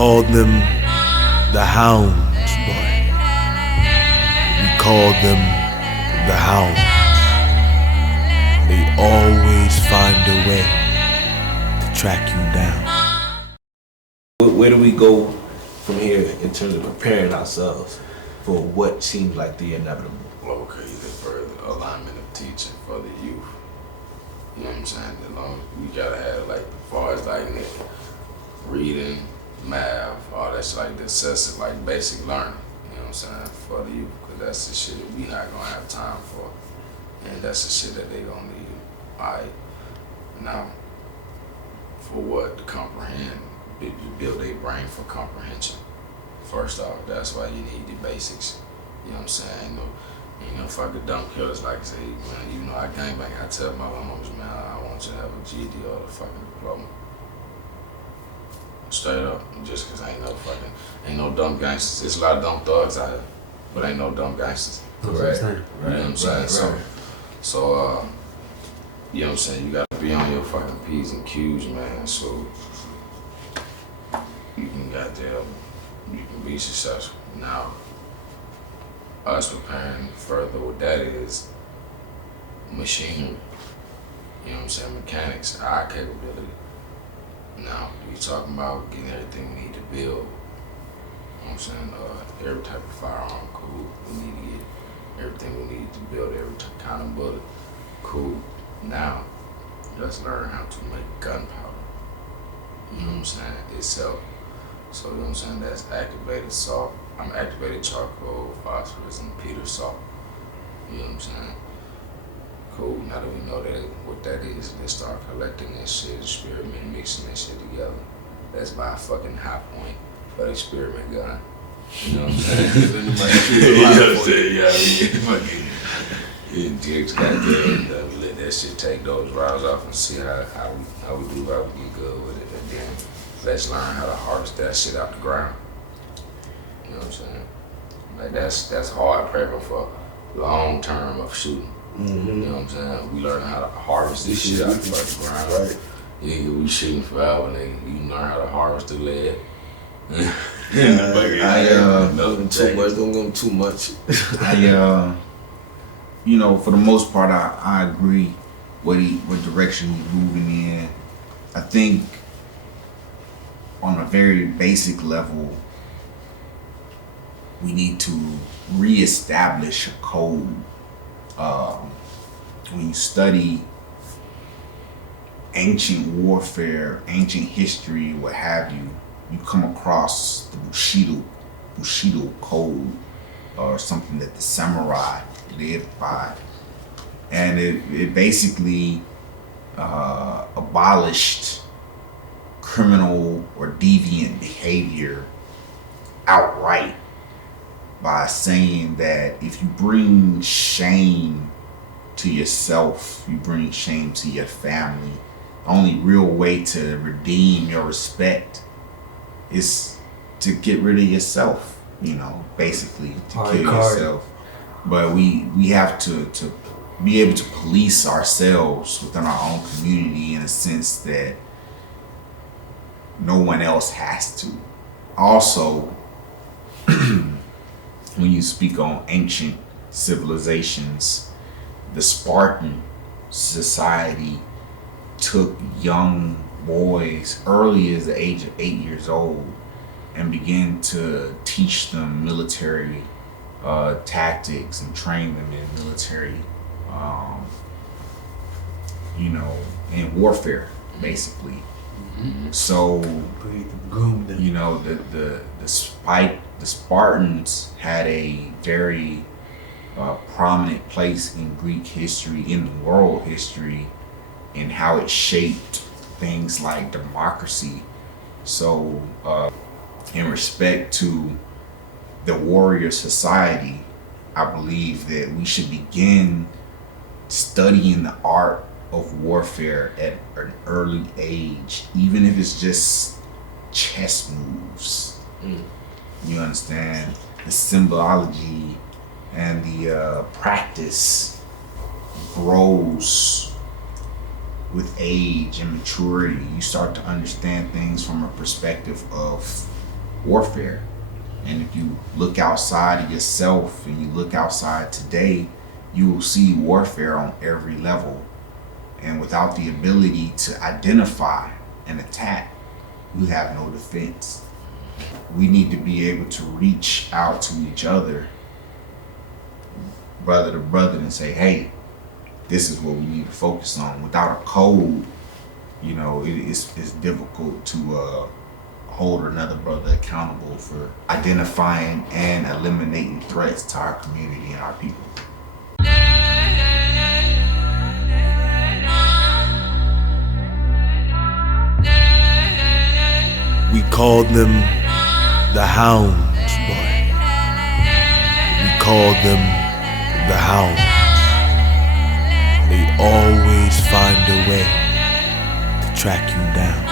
called them the hounds, boy. We called them the hounds. They always find a way to track you down. Where do we go from here in terms of preparing ourselves for what seems like the inevitable? Okay, the further alignment of teaching for the youth. You know what I'm saying? As long as we gotta have, like, as far as like reading, math, all that shit, like the excessive, like basic learning. You know what I'm saying? For the youth, because that's the shit that we not gonna have time for, and that's the shit that they gonna need. Alright, now, for what? To comprehend, to build their brain for comprehension. First off, that's why you need the basics. You know what I'm saying? You know, if I could dump killers, like I say, man, you know, I gangbang, I tell my homies, man, I want you to have a GED or a fucking diploma. Straight up, just cause ain't no dumb gangsters. There's a lot of dumb thugs out here, but ain't no dumb gangsters. Right. You know what I'm saying? So, you know what I'm saying? You gotta be on your fucking P's and Q's, man, so you can be successful. Now, us preparing further with that is machinery, you know what I'm saying, mechanics, our capability. Now, we talking about getting everything we need to build, you know what I'm saying, every type of firearm, cool. We need to get everything we need to build every kind of bullet, cool. Now, let's learn how to make gunpowder, you know what I'm saying, itself. So, you know what I'm saying, that's activated salt, activated charcoal, phosphorus, and Peter salt, you know what I'm saying. Cool, now that we know that what that is, let's start collecting that shit, experiment, mixing that shit together. Let's buy a fucking high point for the experiment gun. You know what I'm saying? If anybody shoots a high point, yeah, jigs got there, and we let that shit take those rounds off and see how we get good with it. And then let's learn how to harvest that shit out the ground. You know what I'm saying? Like that's hard prepping for long term of shooting. Mm-hmm. You know what I'm saying? We learn how to harvest this shit out the ground. Right. Yeah, we shooting forever, nigga. You learn how to harvest the lead. Don't go too much. You know, for the most part, I agree what direction he's moving in. I think on a very basic level, we need to reestablish a code. When you study ancient warfare, ancient history, what have you, you come across the Bushido code, or something that the samurai lived by. And it basically abolished criminal or deviant behavior outright by saying that if you bring shame to yourself, you bring shame to your family, the only real way to redeem your respect is to get rid of yourself, you know, basically to kill yourself. But we have to be able to police ourselves within our own community in a sense that no one else has to. Also, when you speak on ancient civilizations, the Spartan society took young boys early as the age of 8 years old and began to teach them military tactics and train them in military, in warfare, basically. Mm-hmm. So, you know, the Spartans had a very prominent place in Greek history, in world history, and how it shaped things like democracy. So, in respect to the warrior society, I believe that we should begin studying the art of warfare at an early age, even if it's just chess moves. You understand? The symbology and the practice grows with age and maturity. You start to understand things from a perspective of warfare. And if you look outside of yourself and you look outside today, you will see warfare on every level. And without the ability to identify and attack, you have no defense. We need to be able to reach out to each other, brother to brother, and say, hey, this is what we need to focus on. Without a code, it's difficult to hold another brother accountable for identifying and eliminating threats to our community and our people. We called them the hounds, boy. We called them the hounds. They always find a way to track you down.